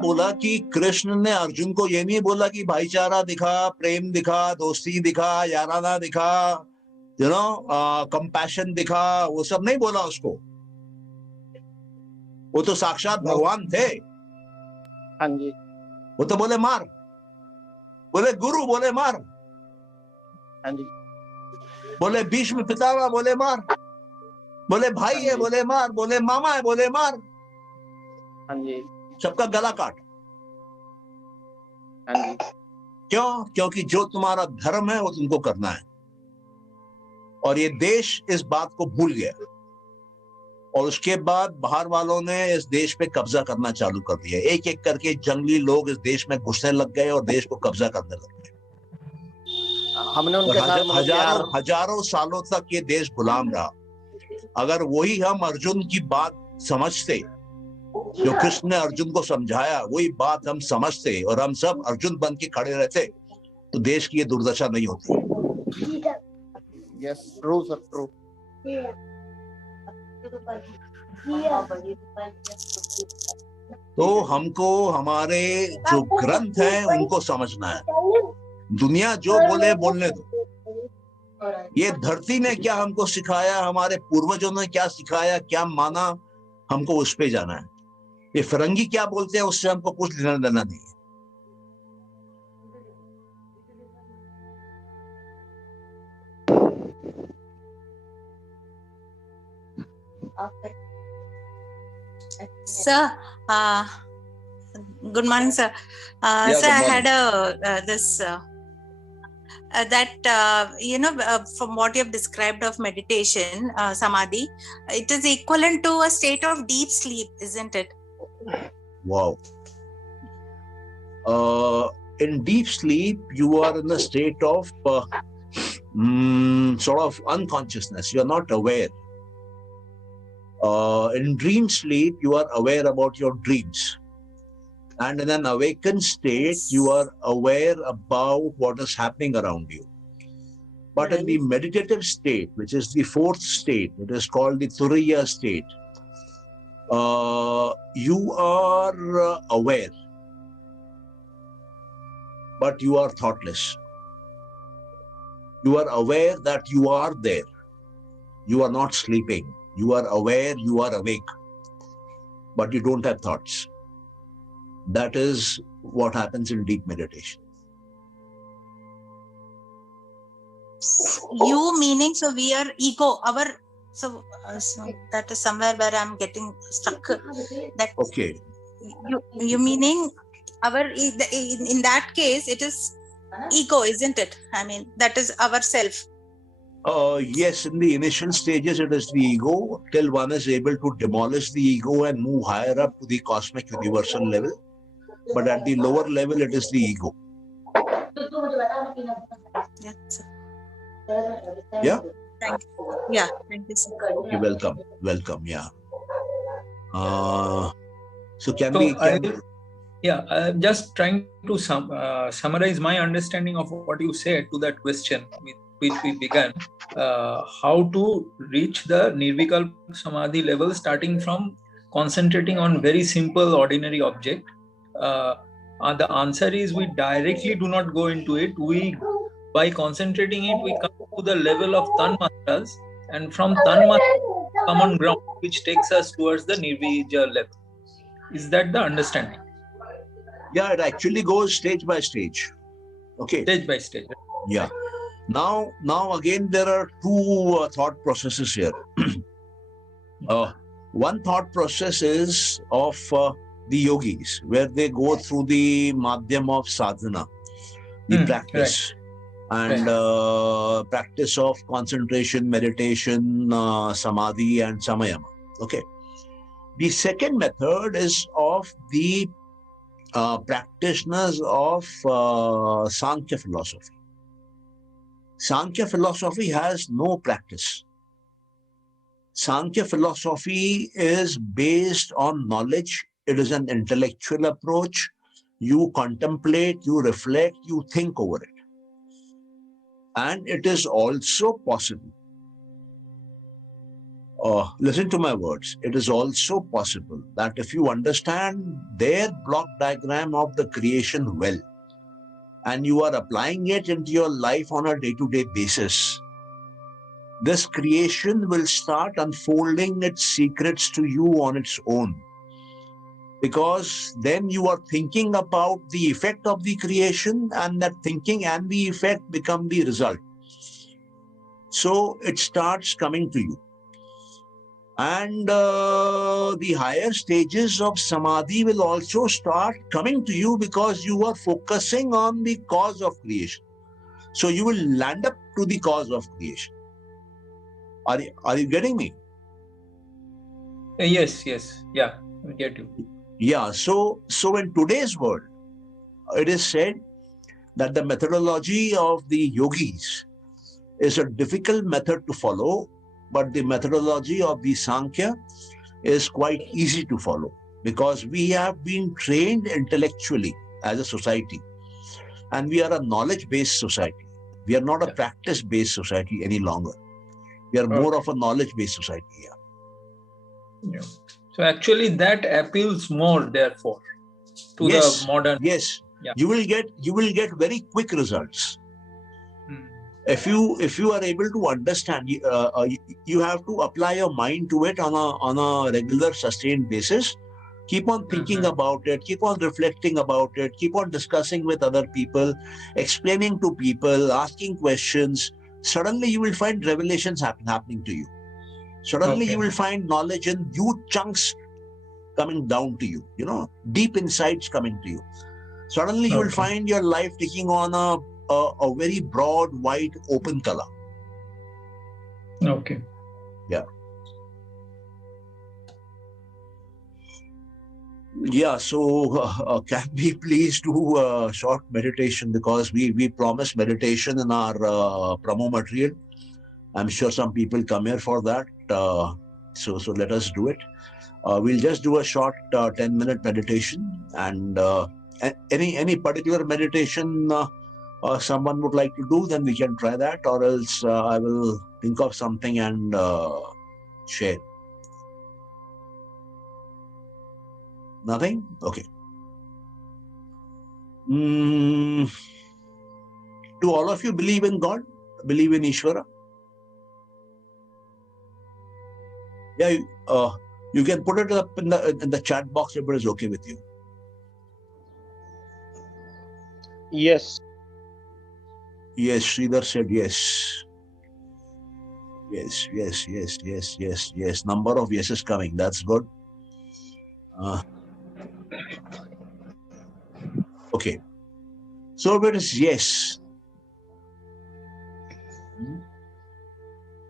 बोला कि कृष्ण ने अर्जुन को ये नहीं बोला कि भाईचारा दिखा, प्रेम दिखा, दोस्ती दिखा, याराना दिखा, कंपैशन दिखा, वो सब नहीं बोला उसको। वो तो साक्षात भगवान थे। हाँ जी। वो तो बोले मार, बोले गुरु, बोले मार। हाँ जी। बोले भीष्म पितामह, बोले मार। बोले भाई है, बोले मार। बोले मामा है, बोले मार। हाँ जी। सबका गला काट। हाँ जी। क्यों? क्योंकि जो तुम्हारा धर्म है वो तुमको करना है। और ये देश इस बात को भूल गया, और उसके बाद बाहर वालों ने इस देश पे कब्जा करना चालू कर दिया। एक एक करके जंगली लोग इस देश में घुसने लग गए और देश को कब्जा करने लग गए। हमने उनके साथ हजारों सालों तक ये देश गुलाम रहा। अगर वही हम अर्जुन की बात समझते, जो कृष्ण ने अर्जुन को समझाया, वही बात हम समझते और हम सब अर्जुन बन के खड़े रहते, तो देश की ये दुर्दशा नहीं होती। Yes, true sir, true. तो हमको हमारे जो ग्रंथ हैं उनको समझना है। दुनिया जो बोले बोलने दो। ये धरती ने क्या हमको सिखाया, हमारे पूर्वजों ने क्या सिखाया, क्या माना, हमको उस पे जाना है। ये फिरंगी क्या बोलते हैं उससे हमको कुछ लेना देना नहीं है। Sir, good morning, sir. Yeah, sir, I good had this from what you have described of meditation, samadhi, it is equivalent to a state of deep sleep, isn't it? Wow. In deep sleep, you are in a state of sort of unconsciousness. You are not aware. In dream sleep, you are aware about your dreams. And in an awakened state, you are aware about what is happening around you. But in the meditative state, which is the fourth state, it is called the Turiya state, you are aware, but you are thoughtless. You are aware that you are there. You are not sleeping. You are aware, you are awake, but you don't have thoughts. That is what happens in deep meditation. You meaning, so we are ego, so that is somewhere where I'm getting stuck. That okay. You meaning in that case it is ego, isn't it? I mean, that is our self. Yes, in the initial stages it is the ego, till one is able to demolish the ego and move higher up to the cosmic universal level. But at the lower level it is the ego. Yes, sir. Yeah? Thank you. Yeah, thank you, sir. You're welcome. Welcome, yeah. So I'm just trying to summarize my understanding of what you said to that question with which we began. How to reach the Nirvikalpa Samadhi level, starting from concentrating on very simple ordinary object. The answer is we directly do not go into it. By concentrating it, we come to the level of Tanmatras, and from Tanmatras, common ground, which takes us towards the Nirvija level. Is that the understanding? Yeah, it actually goes stage by stage. Okay. Stage by stage. Yeah. Now again, there are two thought processes here. One thought process is of the yogis, where they go through the madhyam of sadhana, the practice, and practice of concentration, meditation, samadhi, and samayama. Okay. The second method is of the practitioners of Sankhya philosophy. Sankhya philosophy has no practice. Sankhya philosophy is based on knowledge. It is an intellectual approach. You contemplate, you reflect, you think over it. And it is also possible listen to my words. It is also possible that if you understand their block diagram of the creation well, and you are applying it into your life on a day-to-day basis, this creation will start unfolding its secrets to you on its own. Because then you are thinking about the effect of the creation, and that thinking and the effect become the result. So it starts coming to you. And the higher stages of samadhi will also start coming to you because you are focusing on the cause of creation. So you will land up to the cause of creation. Are you getting me? Yes, yeah, I get you. Yeah, so in today's world, it is said that the methodology of the yogis is a difficult method to follow, but the methodology of the Sankhya is quite easy to follow, because we have been trained intellectually as a society, and we are a knowledge-based society. We are not a practice-based society any longer. We are more of a knowledge-based society. Yeah. So actually that appeals more, therefore, to Yes, the modern. yes. Yeah. You will get very quick results. If you are able to understand, you have to apply your mind to it on a regular, sustained basis. Keep on thinking about it, keep on reflecting about it, keep on discussing with other people, explaining to people, asking questions. Suddenly you will find revelations happening to you. Suddenly you will find knowledge in huge chunks coming down to you, deep insights coming to you. Suddenly you will find your life taking on a very broad, wide, open color. Okay. Yeah. Yeah, so can we please do a short meditation, because we promised meditation in our promo material. I'm sure some people come here for that. So let us do it. We'll just do a short 10-minute meditation, and any particular meditation someone would like to do, then we can try that, or else I will think of something and share. Nothing? Okay. Do all of you believe in God? Believe in Ishvara? Yeah, you can put it up in the chat box if it is okay with you. Yes. Yes, Sridhar said yes. Yes. Number of yeses coming. That's good. Okay. So if it is yes,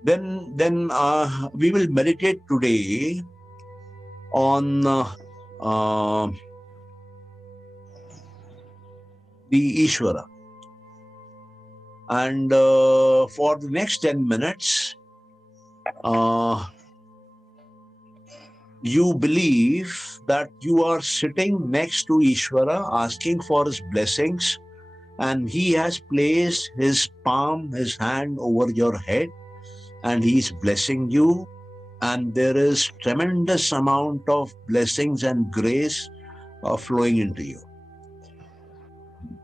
then we will meditate today on the Ishvara. And for the next 10 minutes, you believe that you are sitting next to Ishvara, asking for his blessings, and he has placed his palm, his hand over your head, and he's blessing you, and there is tremendous amount of blessings and grace flowing into you.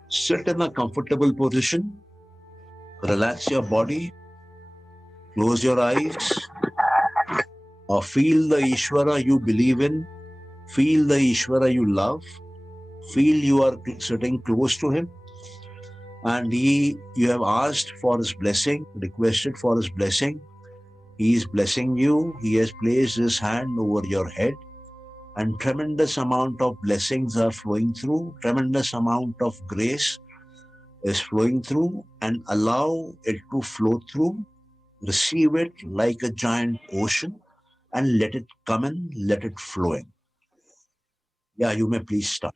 Sit in a comfortable position, relax your body, close your eyes, feel the Ishvara you believe in, feel the Ishvara you love, feel you are sitting close to him, and you have asked for his blessing, requested for his blessing. He is blessing you. He has placed his hand over your head, and tremendous amount of blessings are flowing through, tremendous amount of grace is flowing through, and allow it to flow through. Receive it like a giant ocean and let it come in, let it flow in. Yeah, you may please start.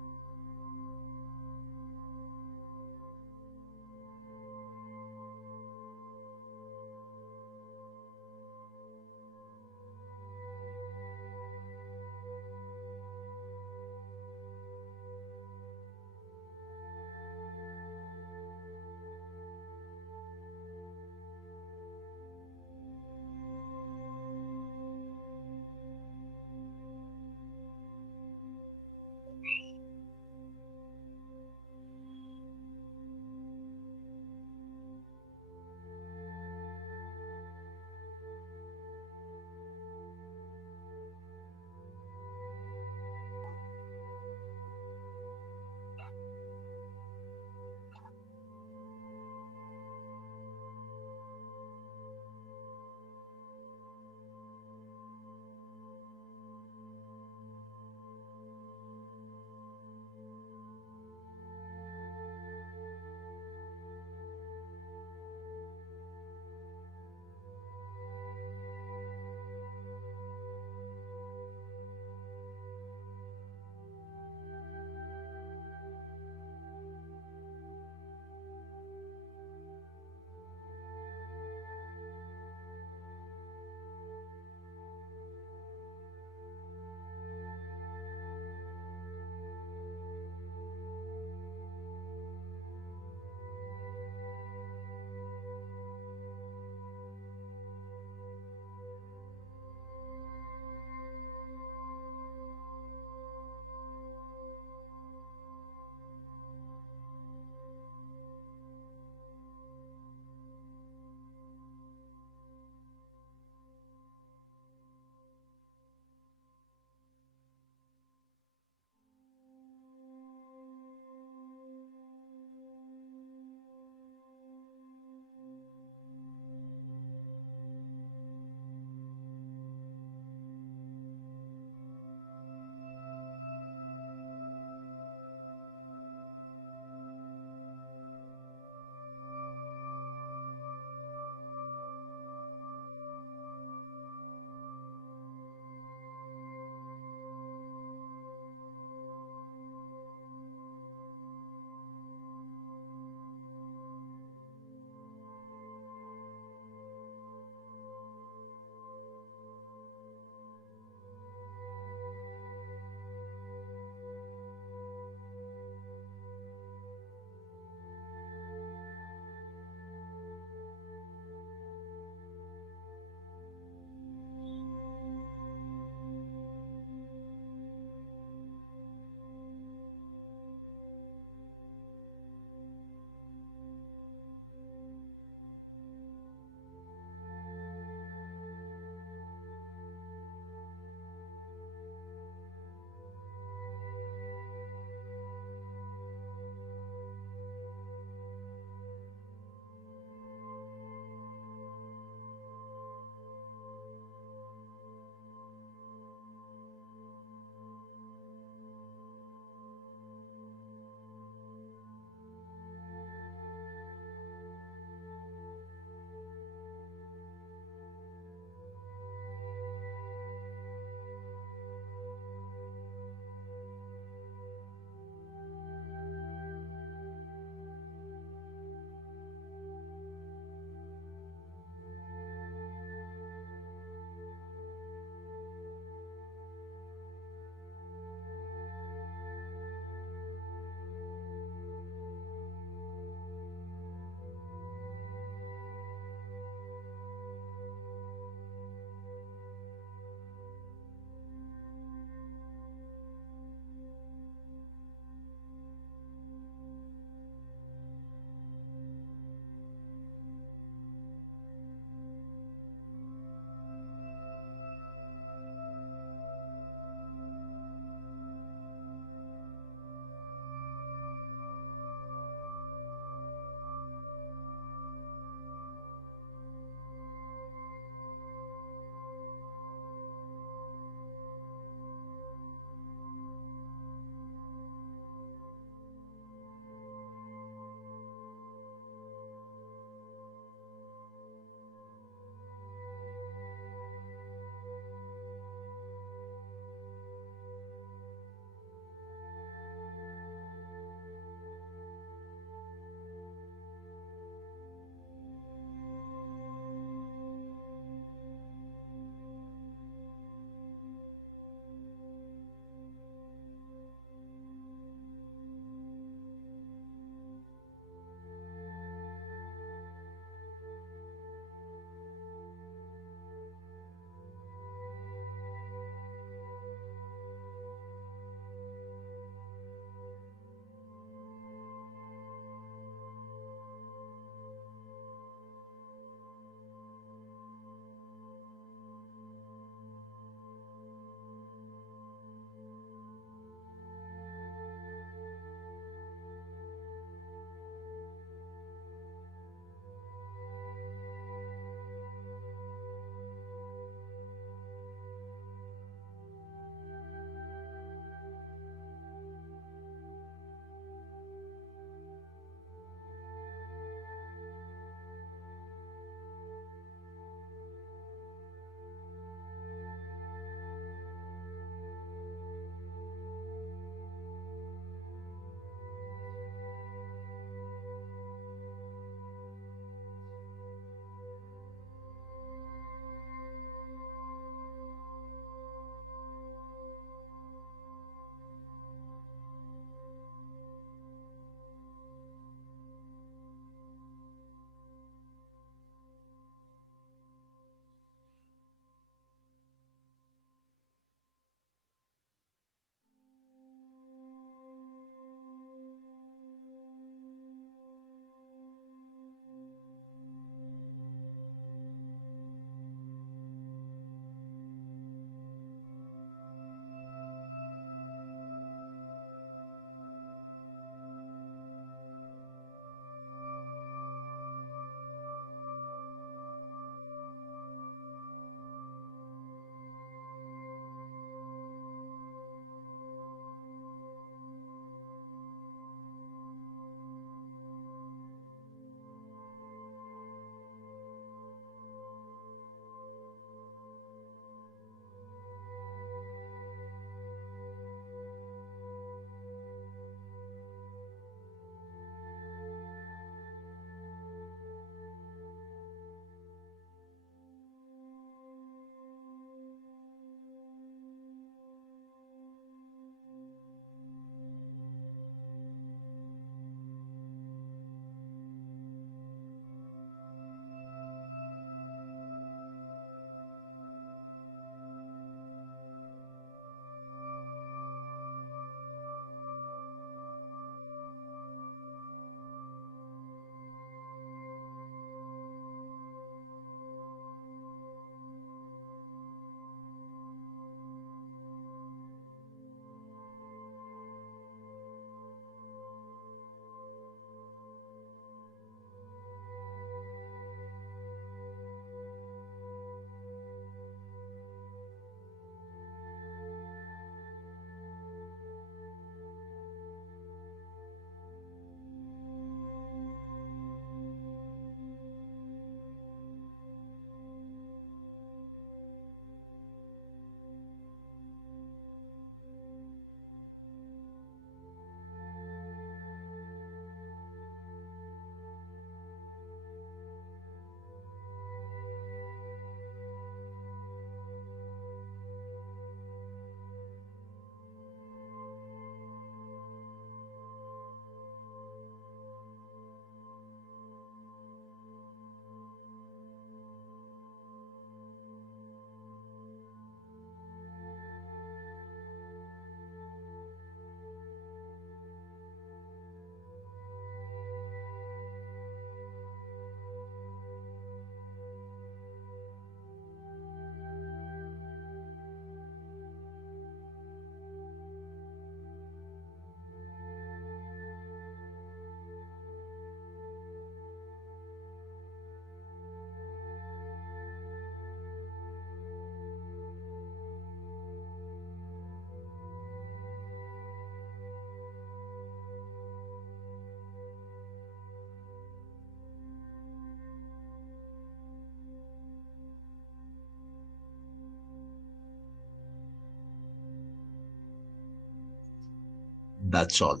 That's all.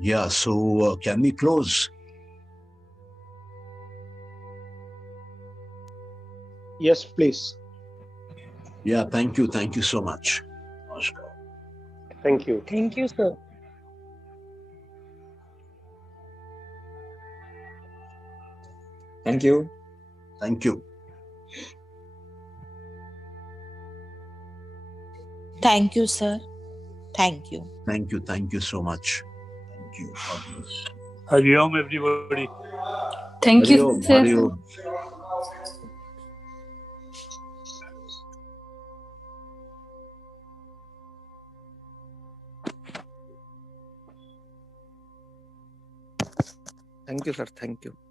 Yeah, so can we close? Yes, please. Yeah, thank you. Thank you so much. Namaskar. Thank you. Thank you, sir. Thank you. Thank you. Thank you, sir. Thank you. Thank you. Thank you so much. Thank you. God bless. Hari Om, everybody. Thank Hari you, Om, sir. Hari Om. Thank you, sir. Thank you.